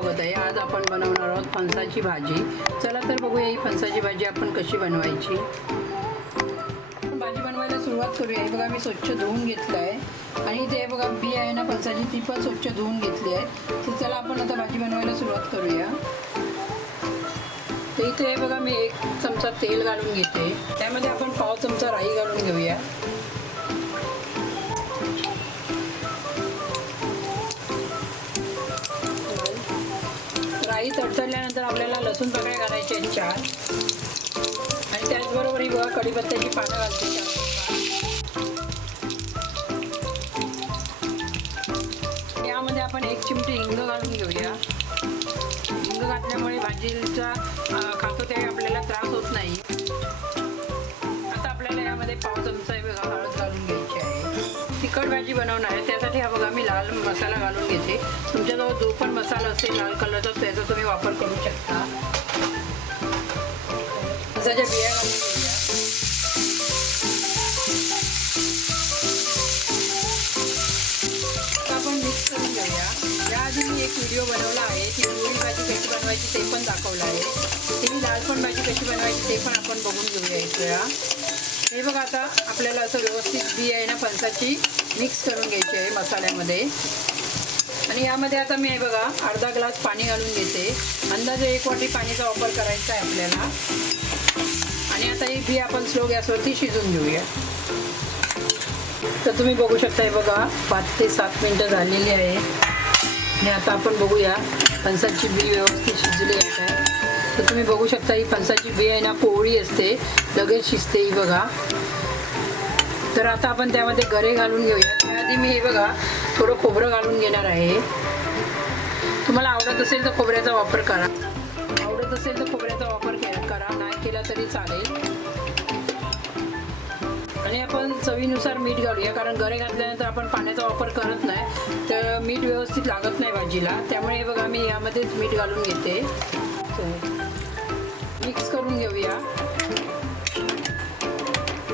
स्वागत आहे। आज आपण बनवणार आहोत फणसाची भाजी। चला तर बघूया ही फणसाची भाजी आपण कशी बनवायची। भाजी बनवायला सुरुवात करूया। हे बघा मी स्वच्छ धुवून घेतलं आहे आणि ते बघा बी आहे ना फणसाची ती पण स्वच्छ धुवून घेतली आहे। तर चला आपण आता भाजी बनवायला सुरुवात करूया। तर इथे बघा मी 1 चमचा तेल घालून घेते, त्यामध्ये आपण पाव चमचा राई घालून घेऊया। राई तडतडल्यानंतर आपल्याला लसूण पाकळ्या घालायच्या आहेत 4 आणि त्याचबरोबर ही बघा कढीपत्त्याची पानं घालते 4। यामध्ये आपण 1 चिमटी हिंग घालून घेऊया। हिंग घातल्यामुळे भाजीचा खातो त्यावेळी आपल्याला त्रास होत नाही। आता आपल्याला यामध्ये पाव चमचा बघा हळद घालून घ्यायची आहे। तिखट भाजी बनवणार आहे त्यासाठी हा बघा मी लाल मसाला घालून घेते। तुमच्याजवळ जो पण मसाला असेल लाल कलरचा त्याचा तुम्ही वापर करू शकता। फणसाच्या बिया घालून घेऊया। आता आपण मिक्स करून घेऊया। याआधी मी एक व्हिडिओ बनवला आहे, ती पिवळी भाजी कशी बनवायची ते पण दाखवलं आहे। ती लाल पण भाजी कशी बनवायची ते पण आपण बघून घेऊया एक वेळा। हे बघा आता आपल्याला असं व्यवस्थित बी आहे ना फणसाची मिक्स करून घ्यायची आहे मसाल्यामध्ये। आणि यामध्ये आता मी बघा अर्धा ग्लास पाणी घालून घेते। अंदाजे 1 वाटी पाण्याचा वापर करायचा आहे आपल्याला। आणि आता ही बी आपण स्लो गॅसवरती शिजवून घेऊया। तर तुम्ही बघू शकता हे बघा 5 ते 7 मिनटं झालेली आहे आणि आता आपण बघूया फणसाची बी व्यवस्थित शिजली आहे काय। तर तुम्ही बघू शकता ही फणसाची बी आहे ना कोवळी असते, लगेच शिजते ही बघा। तर आता आपण त्यामध्ये गरे घालून घेऊया। त्याआधी मी हे बघा थोडं खोबरं घालून घेणार आहे। तुम्हाला आवडत असेल तर खोबऱ्याचा वापर करा, आवडत असेल तर खोबऱ्याचा वापर करा, नाही केला तरी चालेल। आणि आपण चवीनुसार मीठ घालूया, कारण गरे घातल्यानंतर आपण पाण्याचा वापर करत नाही तर मीठ व्यवस्थित लागत नाही भाजीला। त्यामुळे हे बघा मी यामध्येच मीठ घालून घेते। मिक्स करून घेऊया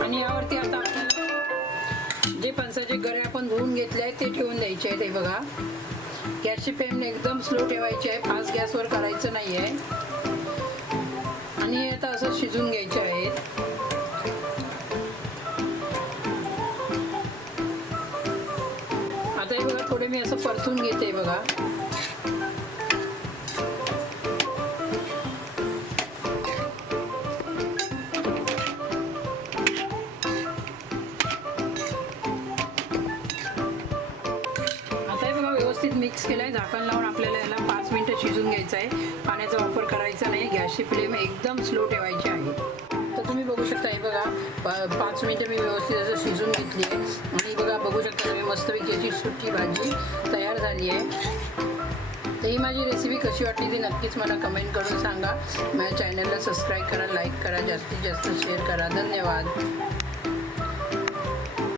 आणि यावरती आता आपल्याला जे फणसाचे गरे आपण धुवून घेतले आहेत ते ठेवून द्यायचे आहेत। हे बघा गॅसची फ्लेम एकदम स्लो ठेवायची आहे, फास्ट गॅसवर करायचं नाही आहे। आणि हे आता असं शिजून घ्यायचे आहेत। आता हे बघा थोडे मी असं परतून घेते बघा। व्यवस्थित मिक्स केलं आहे। झाकण लावून आपल्याला याला 5 मिनिटं शिजून घ्यायचं आहे। पाण्याचा वापर करायचा नाही, गॅसची फ्लेम एकदम स्लो ठेवायची आहे। तर तुम्ही बघू शकता हे बघा 5 मिनिटं मी व्यवस्थित असं शिजून घेतली आहे आणि बघा बघू शकता तुम्ही मस्तपैकी याची सुकी भाजी तयार झाली आहे। तर ही माझी रेसिपी कशी वाटली ती नक्कीच मला कमेंट करून सांगा। माझ्या चॅनलला सबस्क्राईब करा, लाईक करा, जास्तीत जास्त शेअर करा। धन्यवाद।